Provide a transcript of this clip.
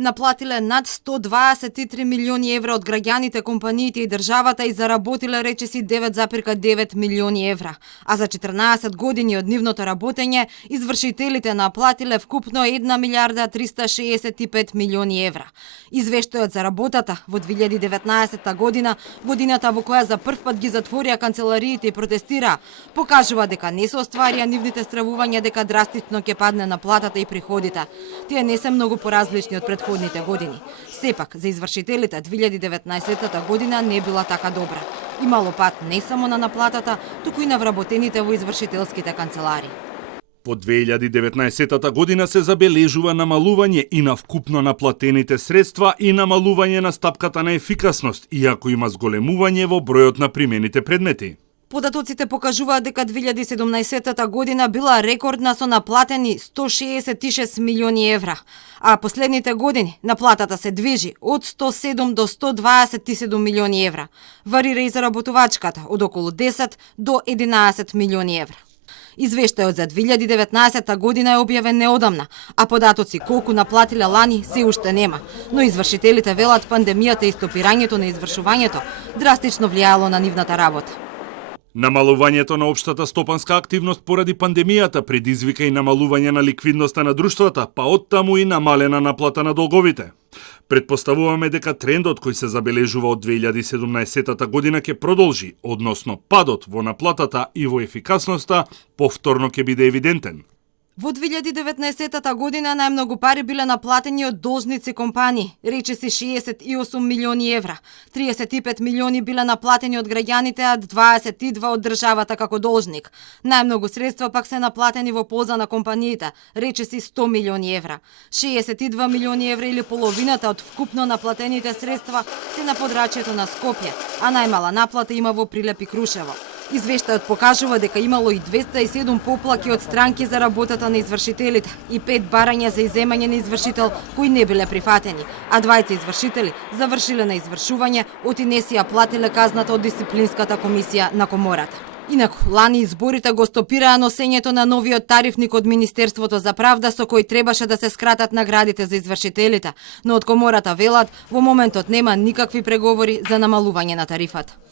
наплатиле над 123 милиони евра од граѓаните, компаниите и државата и заработиле речиси 9,9 милиони евра. А за 14 години од нивното работење, извршителите наплатиле вкупно 1 милиарда 365 милиони евра. Извештајот за работата во 2019 година, годината во која за прв пат ги затворија канцелариите и протестираа, покажува дека не се остварија нивните стравувања дека драстично ќе падне наплатата и приходите. Тие не се многу поразлични од предходните години. Сепак, за извршителите 2019 година не била така добра. Имало пат не само на наплатата, туку и на вработените во извршителските канцелари. Во 2019 година се забележува намалување и на вкупно наплатените средства и намалување на стапката на ефикасност, иако има зголемување во бројот на примените предмети. Податоците покажуваат дека 2017 година била рекордна со наплатени 166 милиони евра, а последните години наплатата се движи од 107 до 127 милиони евра. Варира и заработувачката од околу 10 до 11 милиони евра. Извештајот за 2019 година е објавен неодамна, а податоци колку наплатиле лани се уште нема. Но извршителите велат пандемијата и стопирањето на извршувањето драстично влијаело на нивната работа. Намалувањето на општата стопанска активност поради пандемијата предизвика и намалување на ликвидноста на друштвата, па оттаму и намалена наплата на долговите. Предпоставуваме дека трендот кој се забележува од 2017 година ќе продолжи, односно падот во наплатата и во ефикасноста повторно ќе биде евидентен. Во 2019 година најмногу пари биле наплатени од должници компании, речиси 68 милиони евра. 35 милиони биле наплатени од граѓаните, а 22 од државата како должник. Најмногу средства пак се наплатени во полза на компаниите, речиси 100 милиони евра. 62 милиони евра или половината од вкупно наплатените средства се на подрачјето на Скопје, а најмала наплата има во Прилеп и Крушево. Извештајот покажува дека имало и 207 поплаки од странки за работата на извршителите и 5 барања за изземање на извршител кои не биле прифатени, а двајца извршители завршиле на извршување, оти не си ја платиле казната од дисциплинската комисија на комората. Инаку, лани изборите го стопираа носењето на новиот тарифник од Министерството за правда со кој требаше да се скратат наградите за извршителите, но од комората велат во моментот нема никакви преговори за намалување на тарифата.